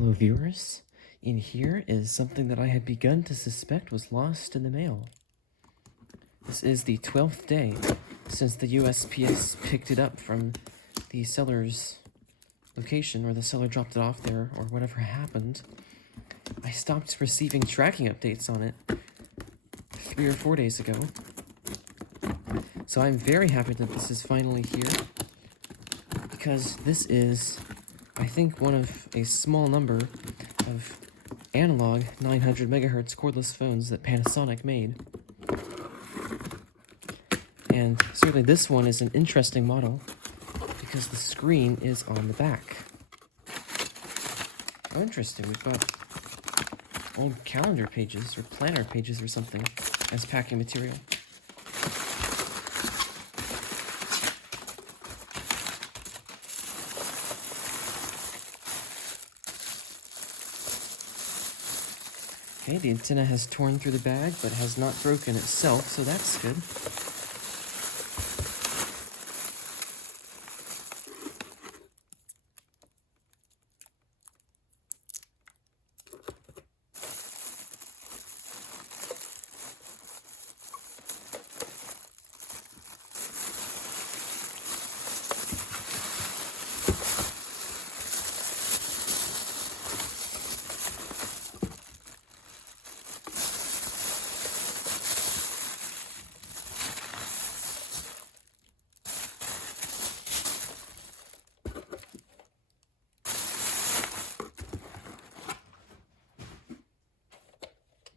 Hello viewers, in here is something that I had begun to suspect was lost in the mail. This is the 12th day since the USPS picked it up from the seller's location, or the seller dropped it off there, or whatever happened. I stopped receiving tracking updates on it 3 or 4 days ago. So I'm very happy that this is finally here, because this is, I think, one of a small number of analog 900 megahertz cordless phones that Panasonic made. And certainly this one is an interesting model because the screen is on the back. Oh, interesting. We've got old calendar pages or planner pages or something as packing material. Okay, the antenna has torn through the bag, but has not broken itself, so that's good.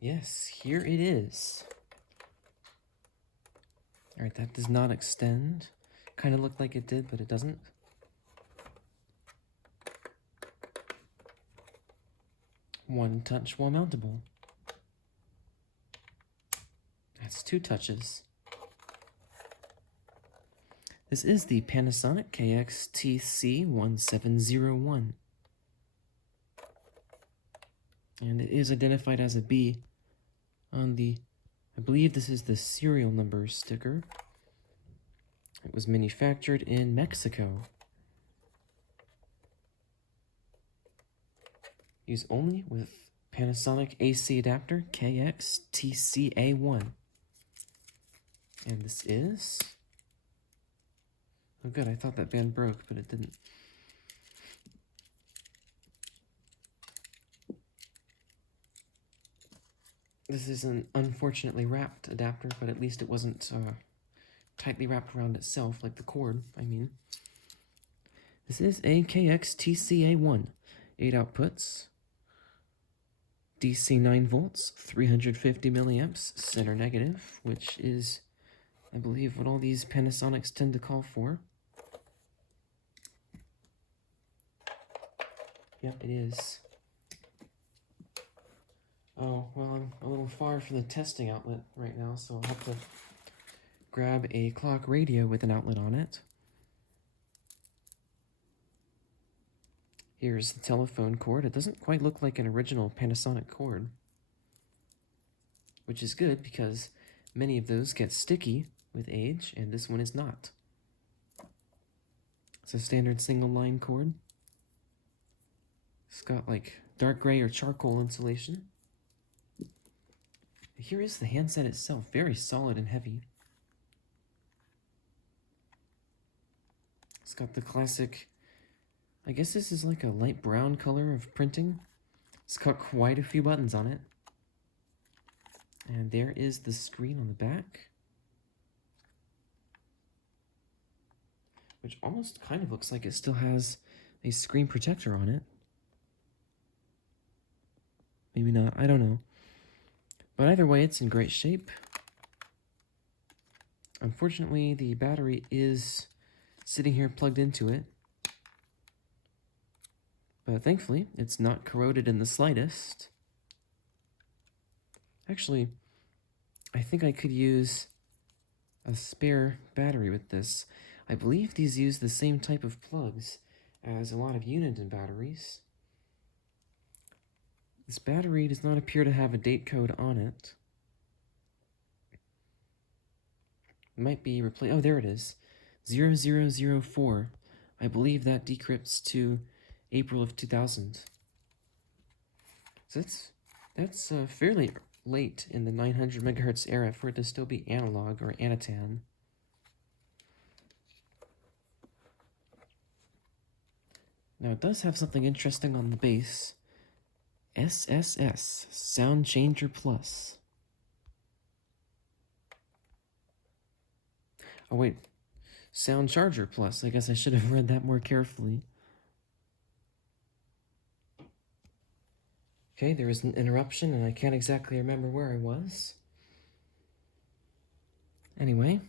Yes, here it is. Alright, that does not extend. Kind of looked like it did, but it doesn't. One touch, one mountable. That's 2 touches. This is the Panasonic KX-TC1701. And it is identified as a B on the, I believe this is the serial number sticker. It was manufactured in Mexico. Used only with Panasonic AC adapter KX-TC1701. And this is... Oh good, I thought that band broke, but it didn't. This is an unfortunately wrapped adapter, but at least it wasn't tightly wrapped around itself, like the cord, I mean. This is a KX-TC1701. 8 outputs. DC 9 volts, 350 milliamps, center negative, which is, I believe, what all these Panasonics tend to call for. Yep, it is. Oh, well, I'm a little far from the testing outlet right now, so I'll have to grab a clock radio with an outlet on it. Here's the telephone cord. It doesn't quite look like an original Panasonic cord, which is good because many of those get sticky with age, and this one is not. It's a standard single line cord. It's got like dark gray or charcoal insulation. Here is the handset itself, very solid and heavy. It's got the classic, I guess this is like a light brown color of printing. It's got quite a few buttons on it. And there is the screen on the back, which almost kind of looks like it still has a screen protector on it. Maybe not, I don't know. But either way, it's in great shape. Unfortunately, the battery is sitting here plugged into it. But thankfully, it's not corroded in the slightest. Actually, I think I could use a spare battery with this. I believe these use the same type of plugs as a lot of Uniden batteries. This battery does not appear to have a date code on it. It might be replaced. Oh, there it is. 0004. I believe that decrypts to April of 2000. So that's fairly late in the 900 megahertz era for it to still be analog or anatan. Now it does have something interesting on the base. SSS, Sound Changer Plus. Oh wait, Sound Charger Plus. I guess I should have read that more carefully. Okay, there was an interruption and I can't exactly remember where I was. Anyway,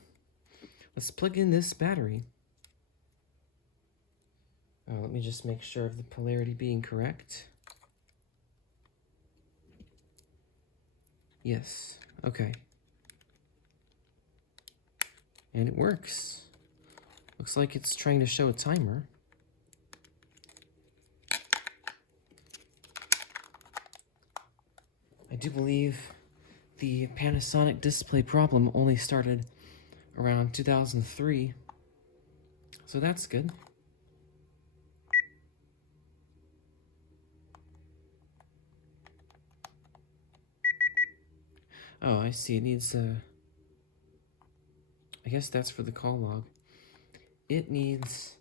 let's plug in this battery. Let me just make sure of the polarity being correct. Yes, okay. And it works. Looks like it's trying to show a timer. I do believe the Panasonic display problem only started around 2003, so that's good. Oh, I see. It needs I guess that's for the call log. It needs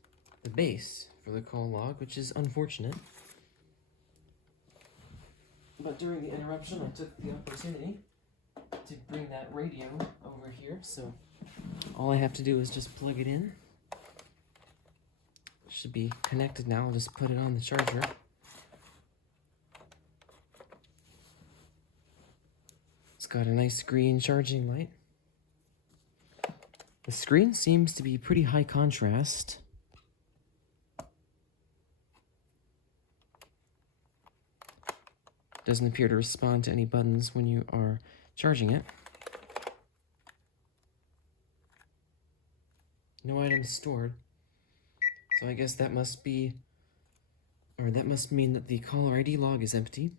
the base for the call log, which is unfortunate. But during the interruption, I took the opportunity to bring that radio over here, so all I have to do is just plug it in. It should be connected now. I'll just put it on the charger. It's got a nice green charging light. The screen seems to be pretty high contrast. Doesn't appear to respond to any buttons when you are charging it. No items stored. So I guess that must be, or that must mean that the caller ID log is empty.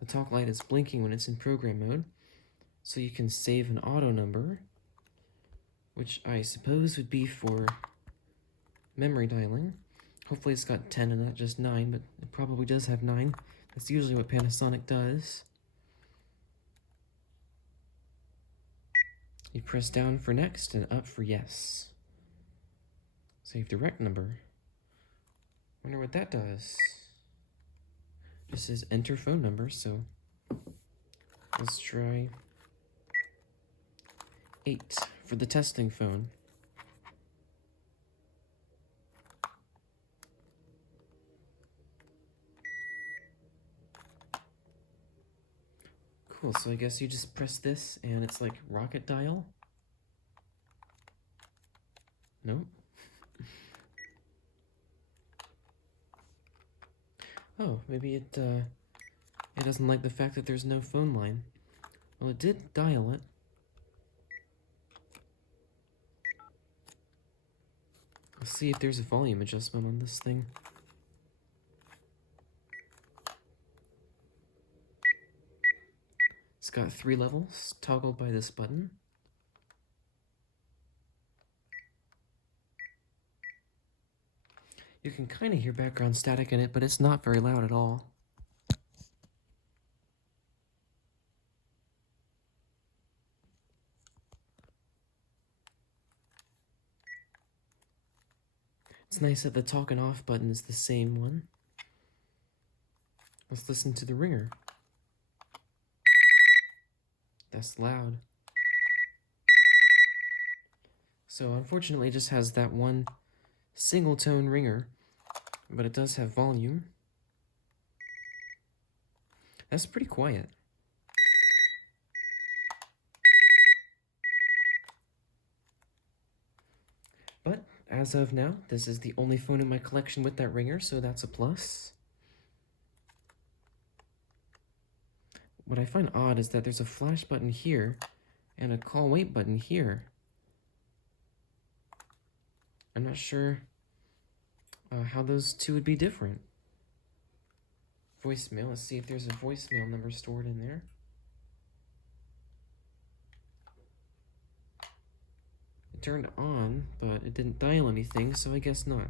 The talk light is blinking when it's in program mode, so you can save an auto number, which I suppose would be for memory dialing. Hopefully it's got 10 and not just 9, but it probably does have 9. That's usually what Panasonic does. You press down for next and up for yes. Save direct number. Wonder what that does. Just says enter phone number, so let's try 8 for the testing phone. Cool, so I guess you just press this and it's like rocket dial? Nope. Oh, maybe it doesn't like the fact that there's no phone line. Well, it did dial it. Let's see if there's a volume adjustment on this thing. It's got 3 levels, toggled by this button. You can kind of hear background static in it, but it's not very loud at all. It's nice that the talk and off button is the same one. Let's listen to the ringer. That's loud. So unfortunately it just has that one single tone ringer, but it does have volume. That's pretty quiet. But as of now, this is the only phone in my collection with that ringer, so that's a plus. What I find odd is that there's a flash button here and a call wait button here. I'm not sure how those two would be different. Voicemail, let's see if there's a voicemail number stored in there. It turned on, but it didn't dial anything, so I guess not.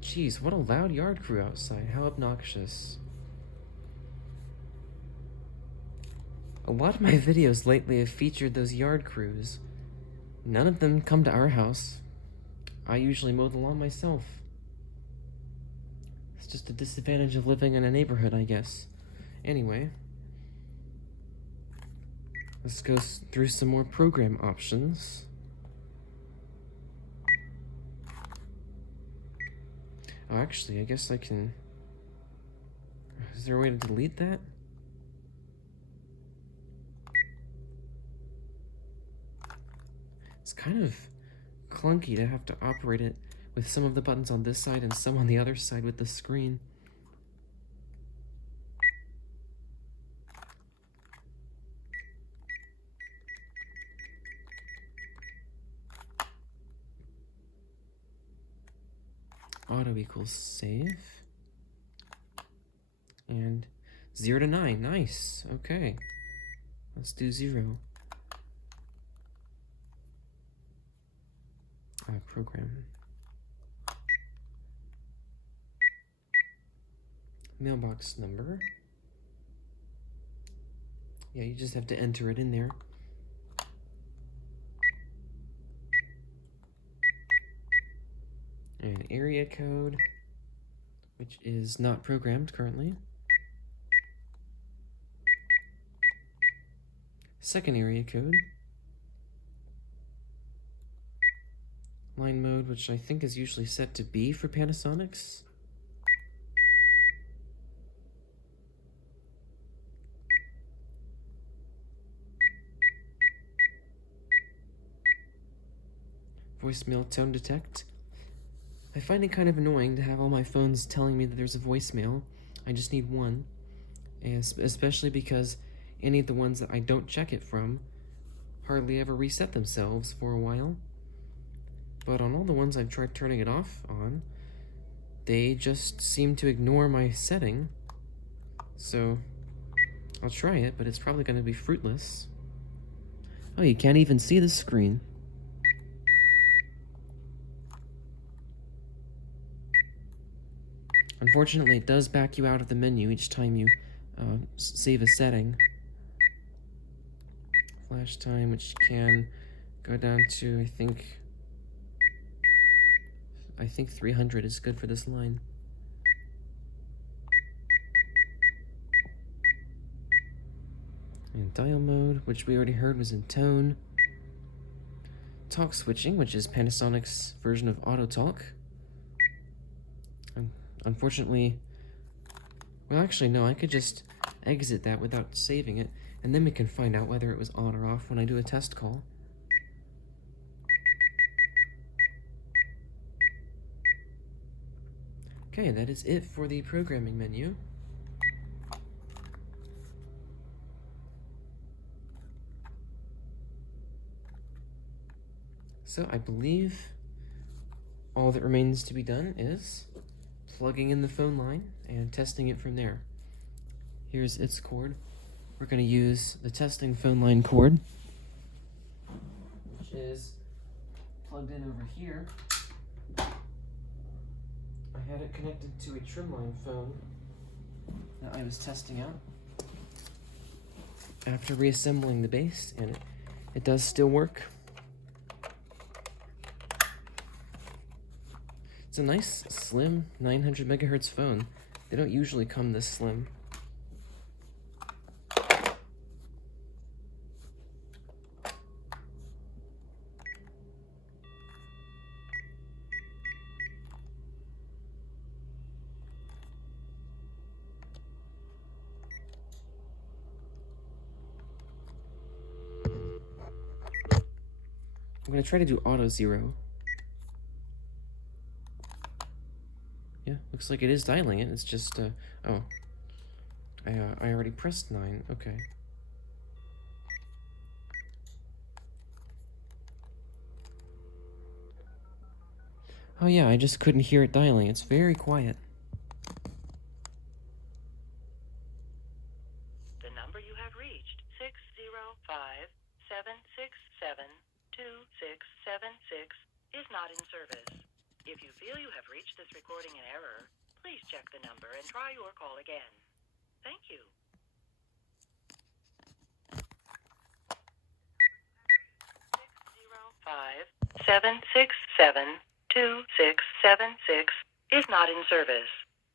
Jeez, what a loud yard crew outside. How obnoxious. A lot of my videos lately have featured those yard crews. None of them come to our house. I usually mow the lawn myself. It's just a disadvantage of living in a neighborhood, I guess. Anyway, let's go through some more program options. Oh, actually, I guess I can... Is there a way to delete that? It's kind of clunky to have to operate it with some of the buttons on this side and some on the other side with the screen. Auto equals save. And 0 to 9, nice, okay. Let's do 0. Program. Mailbox number. Yeah, you just have to enter it in there. And area code, which is not programmed currently. Second area code. Line mode, which I think is usually set to B for Panasonics. Voicemail tone detect. I find it kind of annoying to have all my phones telling me that there's a voicemail. I just need one. And especially because any of the ones that I don't check it from hardly ever reset themselves for a while. But on all the ones I've tried turning it off on, they just seem to ignore my setting. So I'll try it, but it's probably going to be fruitless. Oh, you can't even see the screen. Unfortunately, it does back you out of the menu each time you save a setting. Flash time, which can go down to, I think 300 is good for this line. And dial mode, which we already heard was in tone. Talk switching, which is Panasonic's version of auto talk. Unfortunately, well, actually, no, I could just exit that without saving it, and then we can find out whether it was on or off when I do a test call. Okay, that is it for the programming menu. So I believe all that remains to be done is plugging in the phone line and testing it from there. Here's its cord. We're going to use the testing phone line cord, which is plugged in over here. I had it connected to a trimline phone that I was testing out after reassembling the base, and it does still work. It's a nice, slim 900 megahertz phone. They don't usually come this slim. I'm going to try to do auto 0. Yeah, looks like it is dialing it. It's just, oh. I already pressed 9. Okay. Oh yeah, I just couldn't hear it dialing. It's very quiet. The number you have reached, 605-767-2 KX-TC1701B is not in service. If you feel you have reached this recording in error, please check the number and try your call again. Thank you. Five 767-2676 is not in service.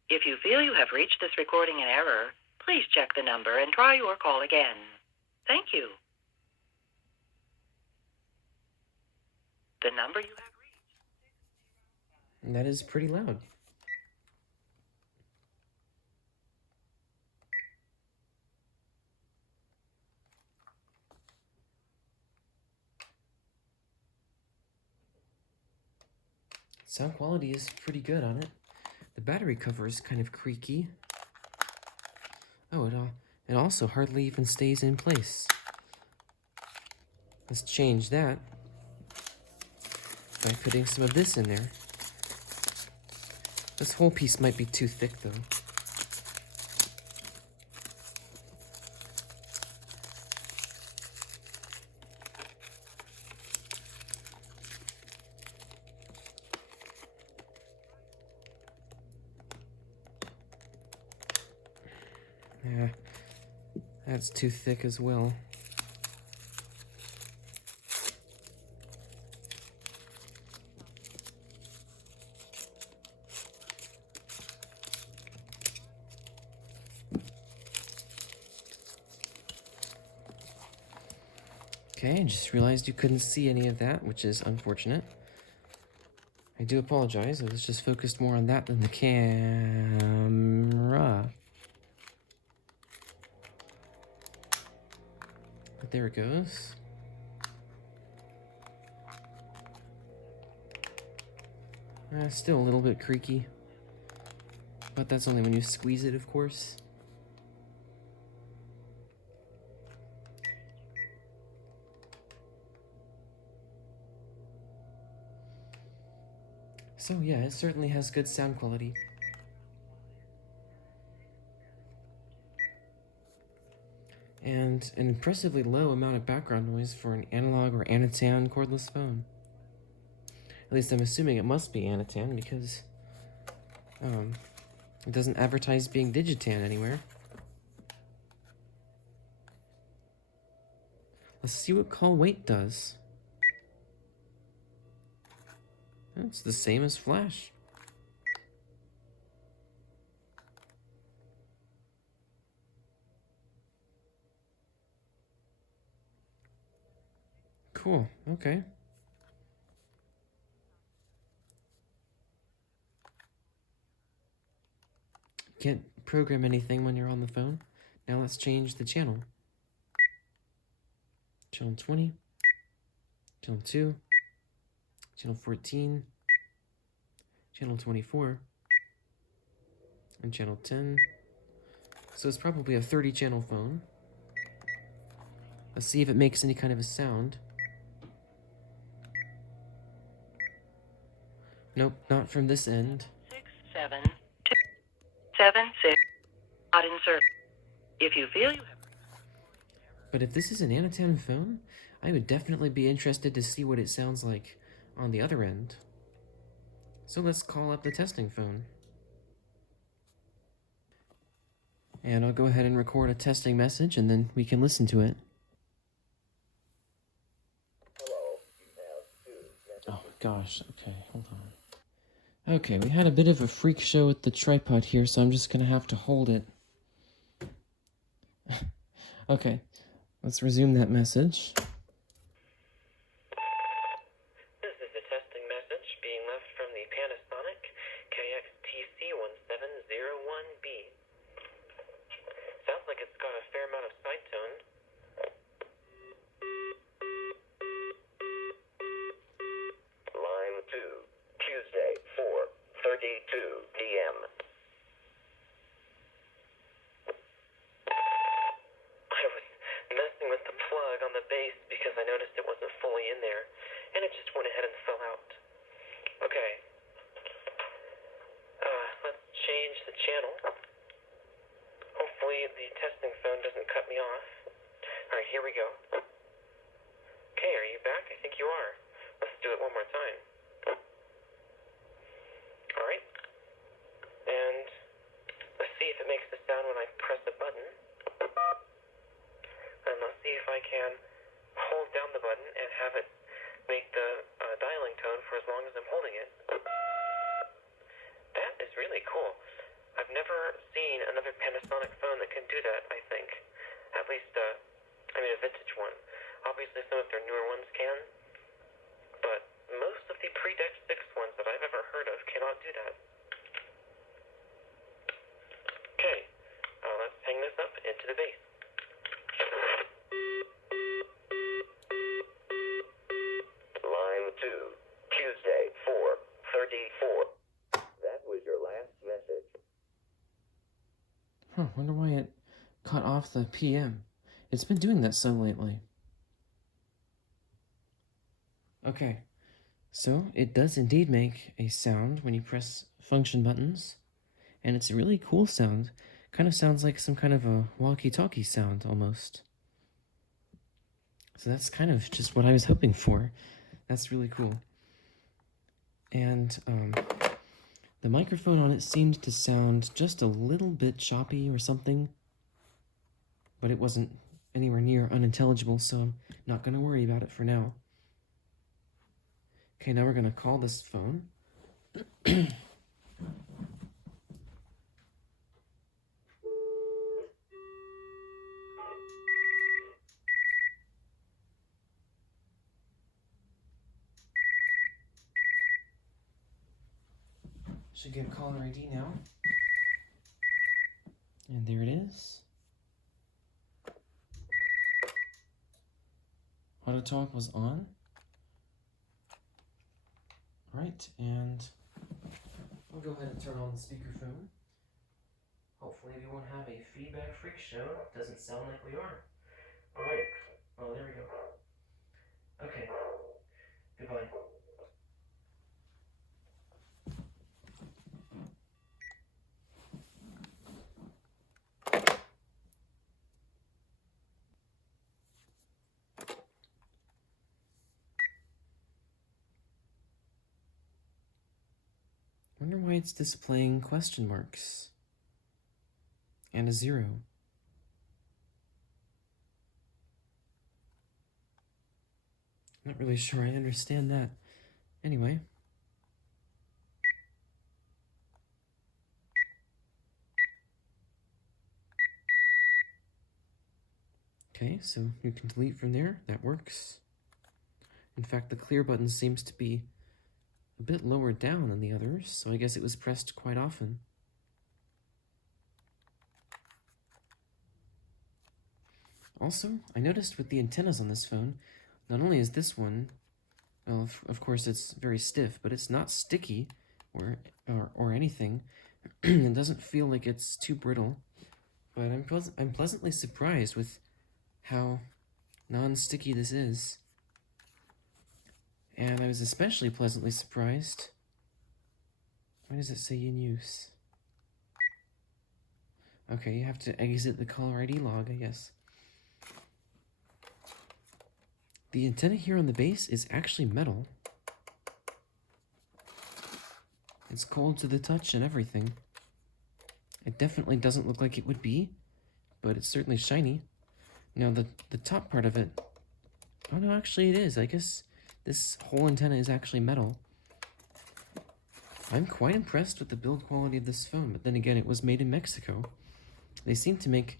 If you feel you have reached this recording in error, please check the number and try your call again. Thank you. The number you have reached. And that is pretty loud. Sound quality is pretty good on it. The battery cover is kind of creaky. Oh, it also hardly even stays in place. Let's change that by putting some of this in there. This whole piece might be too thick though. Yeah, that's too thick as well. Okay, I just realized you couldn't see any of that, which is unfortunate. I do apologize, I was just focused more on that than the camera. But there it goes. Still a little bit creaky. But that's only when you squeeze it, of course. So yeah, it certainly has good sound quality. And an impressively low amount of background noise for an analog or Anatan cordless phone. At least I'm assuming it must be Anatan because it doesn't advertise being Digitan anywhere. Let's see what call wait does. It's the same as flash. Cool, okay. Can't program anything when you're on the phone. Now let's change the channel. Channel 20, channel 2, channel 14, channel 24, and channel 10. So it's probably a 30 channel phone. Let's see if it makes any kind of a sound. Nope, not from this end. 67276 not in service. If you feel you have. But if this is an Anatan phone, I would definitely be interested to see what it sounds like on the other end. So let's call up the testing phone. And I'll go ahead and record a testing message and then we can listen to it. Oh gosh, okay, hold on. Okay, we had a bit of a freak show with the tripod here, so I'm just gonna have to hold it. Okay, let's resume that message. This is a testing message being left from the Panasonic KX-TC1701B. Sounds like it's got a fair amount of side tone. Line 2, Tuesday, 4:32 p.m. I was messing with the plug on the base because I noticed it wasn't fully in there, and it just went ahead and fell out. Okay. Let's change the channel. Hopefully the testing phone doesn't cut me off. Alright, here we go. Okay, are you back? I think you you are. Let's do it one more time. Alright. And let's see if it makes the sound when I press the button. And let's see if I can hold down the button and have it make the dialing tone for as long as I'm holding it. That is really cool. I've never seen another Panasonic phone that can do that, I think. At least, a vintage one. Obviously some of their newer ones can, but most of the pre-Deck 6 ones that I've ever heard of cannot do that. Okay, let's hang this up into the base. Line 2, Tuesday, 4:34. That was your last message. Huh, wonder why it cut off the PM. It's been doing that some lately. Okay, so it does indeed make a sound when you press function buttons, and it's a really cool sound. Kind of sounds like some kind of a walkie-talkie sound, almost. So that's kind of just what I was hoping for. That's really cool. And the microphone on it seemed to sound just a little bit choppy or something, but it wasn't anywhere near unintelligible, so I'm not going to worry about it for now. Okay, now we're going to call this phone. Should get caller ID now. And there it is. Auto talk was on. Right, and I'll go ahead and turn on the speakerphone. Hopefully we won't have a feedback freak show. Doesn't sound like we are. Alright, oh there we go. Okay, goodbye. Wonder why it's displaying question marks and a 0. Not really sure I understand that. Anyway. Okay, so you can delete from there. That works. In fact, the clear button seems to be a bit lower down than the others, so I guess it was pressed quite often. Also, I noticed with the antennas on this phone, not only is this one, well, of course it's very stiff, but it's not sticky or anything. It doesn't feel like it's too brittle, but I'm pleasantly surprised with how non-sticky this is. And I was especially pleasantly surprised. Why does it say in use? Okay, you have to exit the caller ID log, I guess. The antenna here on the base is actually metal. It's cold to the touch and everything. It definitely doesn't look like it would be, but it's certainly shiny. Now the top part of it, oh no, actually it is. I guess this whole antenna is actually metal. I'm quite impressed with the build quality of this phone, but then again, it was made in Mexico. They seem to make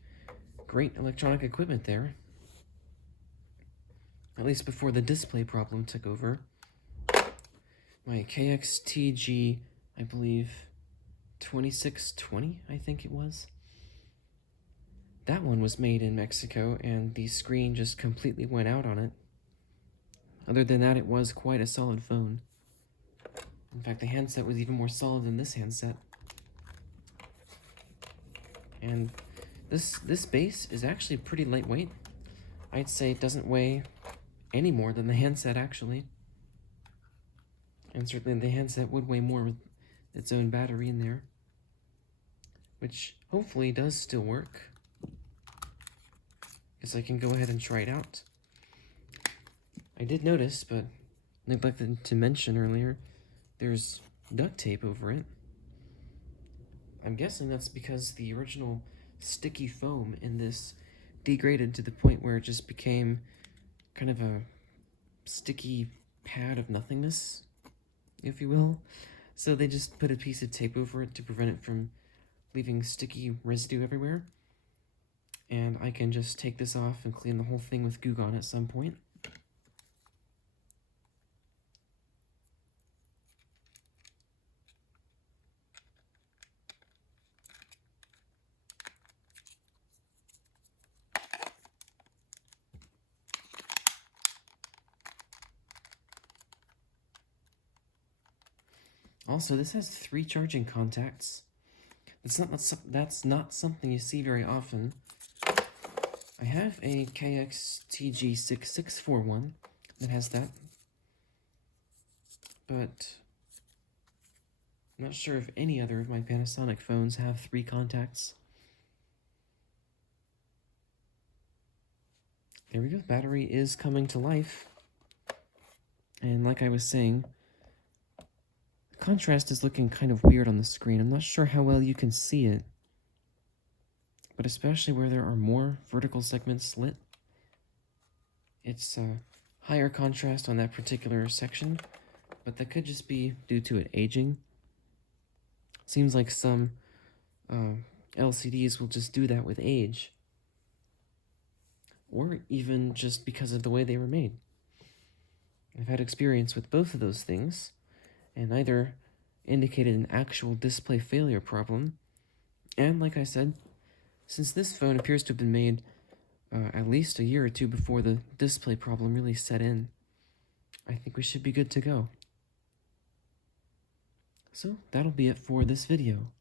great electronic equipment there. At least before the display problem took over. My KX-TG, I believe, 2620, I think it was. That one was made in Mexico, and the screen just completely went out on it. Other than that, it was quite a solid phone. In fact, the handset was even more solid than this handset. And this base is actually pretty lightweight. I'd say it doesn't weigh any more than the handset, actually. And certainly the handset would weigh more with its own battery in there, which hopefully does still work. Guess I can go ahead and try it out. I did notice, but neglected to mention earlier, there's duct tape over it. I'm guessing that's because the original sticky foam in this degraded to the point where it just became kind of a sticky pad of nothingness, if you will. So they just put a piece of tape over it to prevent it from leaving sticky residue everywhere. And I can just take this off and clean the whole thing with Goo Gone at some point. Also, this has 3 charging contacts. That's not something you see very often. I have a KX-TC1701B that has that, but I'm not sure if any other of my Panasonic phones have 3 contacts. There we go, battery is coming to life. And like I was saying, the contrast is looking kind of weird on the screen. I'm not sure how well you can see it, but especially where there are more vertical segments lit, it's higher contrast on that particular section, but that could just be due to it aging. Seems like some LCDs will just do that with age, or even just because of the way they were made. I've had experience with both of those things, and neither indicated an actual display failure problem. And like I said, since this phone appears to have been made at least a year or 2 before the display problem really set in, I think we should be good to go. So that'll be it for this video.